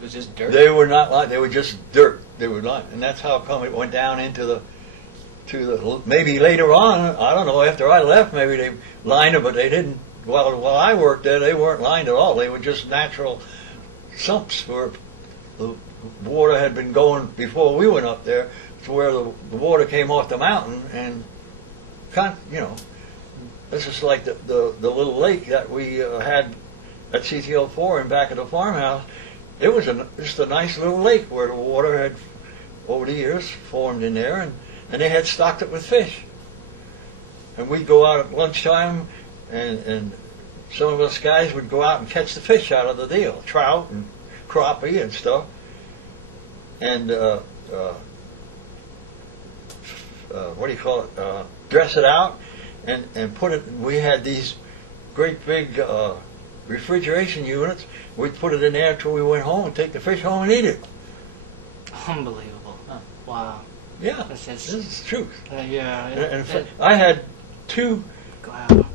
It was just dirt? They were not lined. They were just dirt. They were lined. And that's how come it went down into the, maybe later on, I don't know, after I left, maybe they lined them, but they didn't. While I worked there, they weren't lined at all. They were just natural sumps where the water had been going before we went up there to where the water came off the mountain, and this is like the little lake that we had at CTL4 in back of the farmhouse. It was just a nice little lake where the water had, over the years, formed in there, and they had stocked it with fish. And we'd go out at lunchtime, and some of us guys would go out and catch the fish out of the deal, trout and crappie and stuff, and what do you call it? Dress it out and put it. We had these great big refrigeration units. We'd put it in there until we went home and take the fish home and eat it. Unbelievable! Wow. Yeah, this is the truth. Yeah. And I had two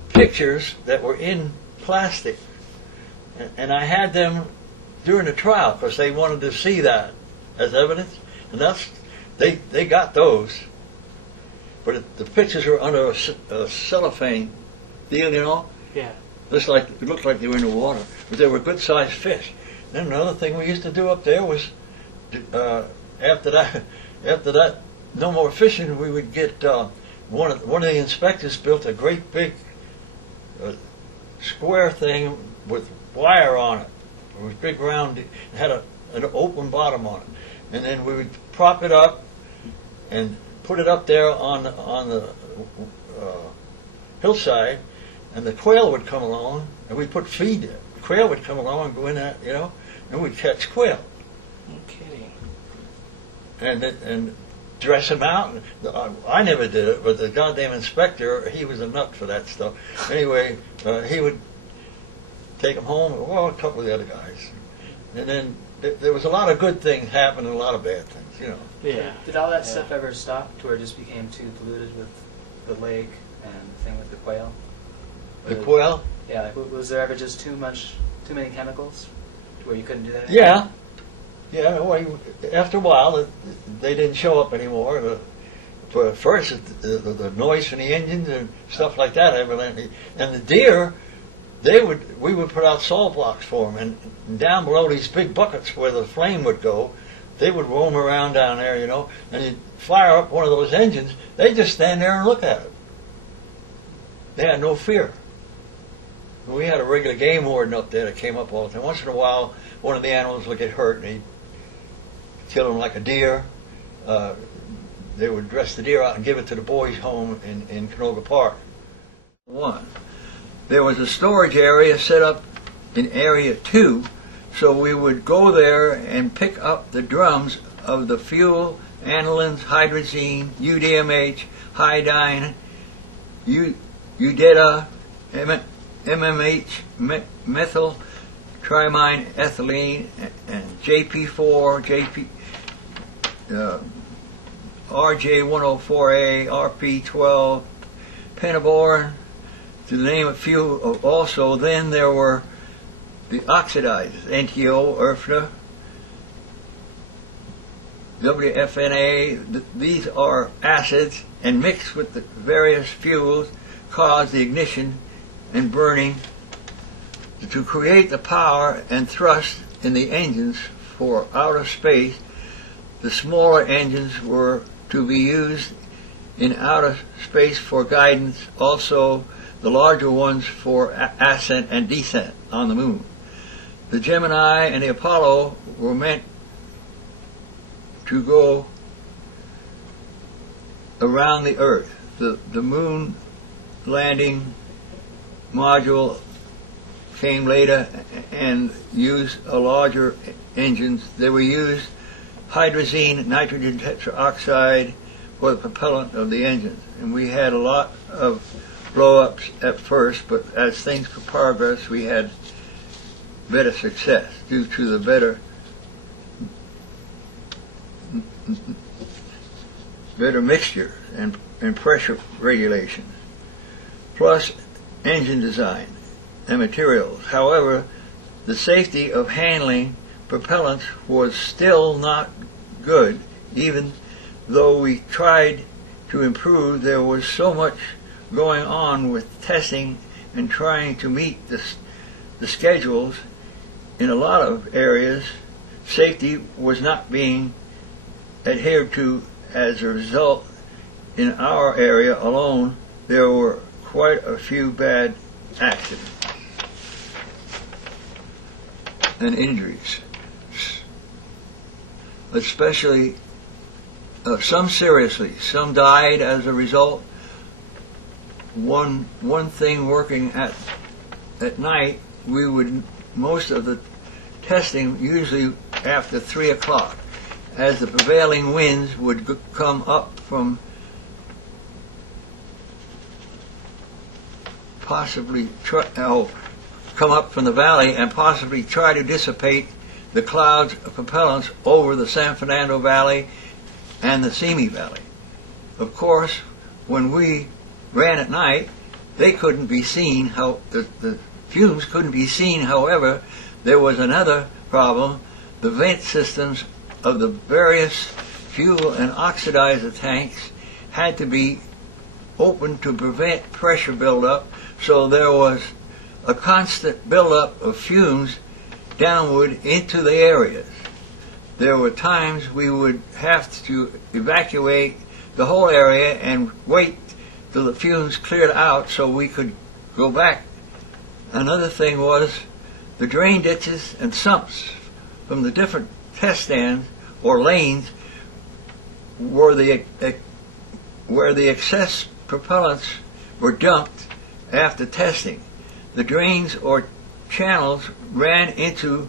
pictures that were in plastic, and I had them during the trial because they wanted to see that as evidence, and they got those. But the pictures were under a cellophane deal, you know. Yeah. It looked like they were in the water, but they were good-sized fish. Then another thing we used to do up there was, after that, no more fishing. We would get one of the inspectors built a great big square thing with wire on it. It was big round. It had an open bottom on it, and then we would prop it up and put it up there on the hillside, and the quail would come along, and we'd put feed there. The quail would come along and go in there, and we'd catch quail. No kidding. And dress them out. I never did it, but the goddamn inspector, he was a nut for that stuff. Anyway, he would take them home, well, a couple of the other guys. And then there was a lot of good things happening and a lot of bad things, Yeah. Did all that stuff ever stop to where it just became too polluted with the lake and the thing with the quail? The quail? Yeah, like, was there ever just too many chemicals to where you couldn't do that anymore? Yeah. Yeah, well, after a while, they didn't show up anymore. For at first, the noise from the engines and stuff like that, evidently. And the deer, we would put out salt blocks for them, and down below these big buckets where the flame would go, they would roam around down there, and you'd fire up one of those engines, they'd just stand there and look at it. They had no fear. We had a regular game warden up there that came up all the time. Once in a while, one of the animals would get hurt, and he'd kill them like a deer. They would dress the deer out and give it to the boys' home in Canoga Park. There was a storage area set up in Area 2, so we would go there and pick up the drums of the fuel, anilins, hydrazine, UDMH, iodine, UDETA, MMH, methyl, trimine, ethylene, and JP4, RJ104A, RP12, pentaboron, to name a few. Also, then there were the oxidizers, NTO, ERFNA, WFNA. These are acids, and mixed with the various fuels cause the ignition and burning to create the power and thrust in the engines for outer space. The smaller engines were to be used in outer space for guidance, also the larger ones for ascent and descent on the moon. The Gemini and the Apollo were meant to go around the Earth. The moon landing module came later and used a larger engines. They were used hydrazine, nitrogen tetroxide for the propellant of the engines. And we had a lot of blow-ups at first, but as things progressed, we had better success due to the better mixture and pressure regulations, plus engine design and materials. However, the safety of handling propellants was still not good. Even though we tried to improve, there was so much going on with testing and trying to meet the schedules. In a lot of areas, safety was not being adhered to. As a result, in our area alone, there were quite a few bad accidents and injuries, especially some seriously. Some died as a result. One thing, working at night, we would, most of the testing usually after 3 o'clock, as the prevailing winds would come up from come up from the valley and possibly try to dissipate the clouds of propellants over the San Fernando Valley and the Simi Valley. Of course, when we ran at night, they couldn't be seen. The fumes couldn't be seen. However, there was another problem. The vent systems of the various fuel and oxidizer tanks had to be open to prevent pressure buildup, so there was a constant buildup of fumes downward into the areas. There were times we would have to evacuate the whole area and wait till the fumes cleared out so we could go back. Another thing was the drain ditches and sumps from the different test stands or lanes where the excess propellants were dumped after testing. The drains or channels ran in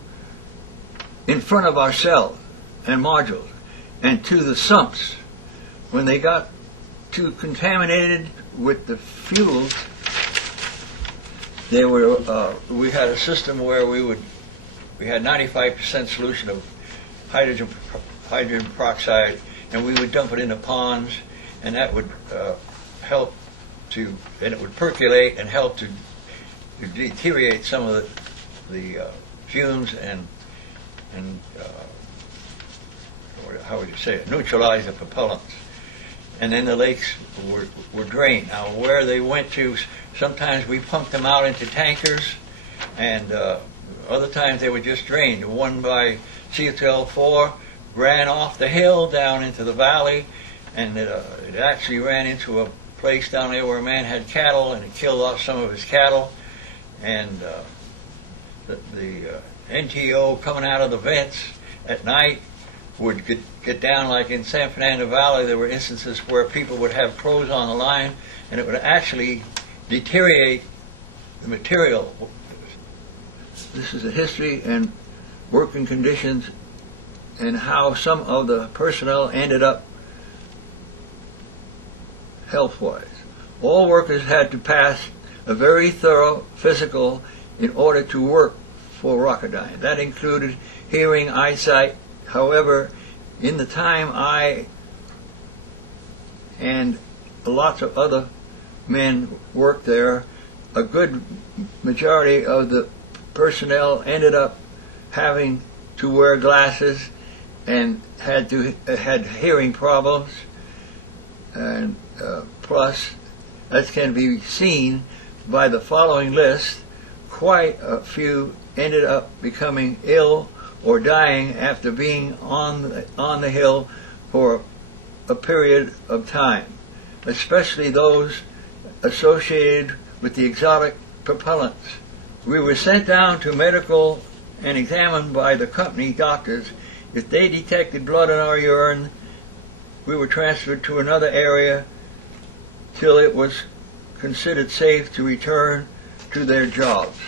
front of our cells and modules and to the sumps. When they got too contaminated with the fuels, we had a system where we had 95% solution of hydrogen peroxide, and we would dump it into ponds, and that would help and it would percolate and help to deteriorate some of the fumes and how would you say it, neutralize the propellants. And then the lakes were drained. Now where they went to, sometimes we pumped them out into tankers, and other times they were just drained. The one by CTL4 ran off the hill down into the valley, and it actually ran into a place down there where a man had cattle, and it killed off some of his cattle. And the NTO coming out of the vents at night would get down, like in San Fernando Valley. There were instances where people would have clothes on the line, and it would actually deteriorate the material. This is a history and working conditions and how some of the personnel ended up health-wise. All workers had to pass a very thorough physical in order to work for Rocketdyne. That included hearing, eyesight. However, in the time I and lots of other men worked there, a good majority of the personnel ended up having to wear glasses and had hearing problems, and plus, as can be seen by the following list, quite a few ended up becoming ill or dying after being on the hill for a period of time, especially those associated with the exotic propellants. We were sent down to medical and examined by the company doctors. If they detected blood in our urine, we were transferred to another area till it was considered safe to return to their jobs.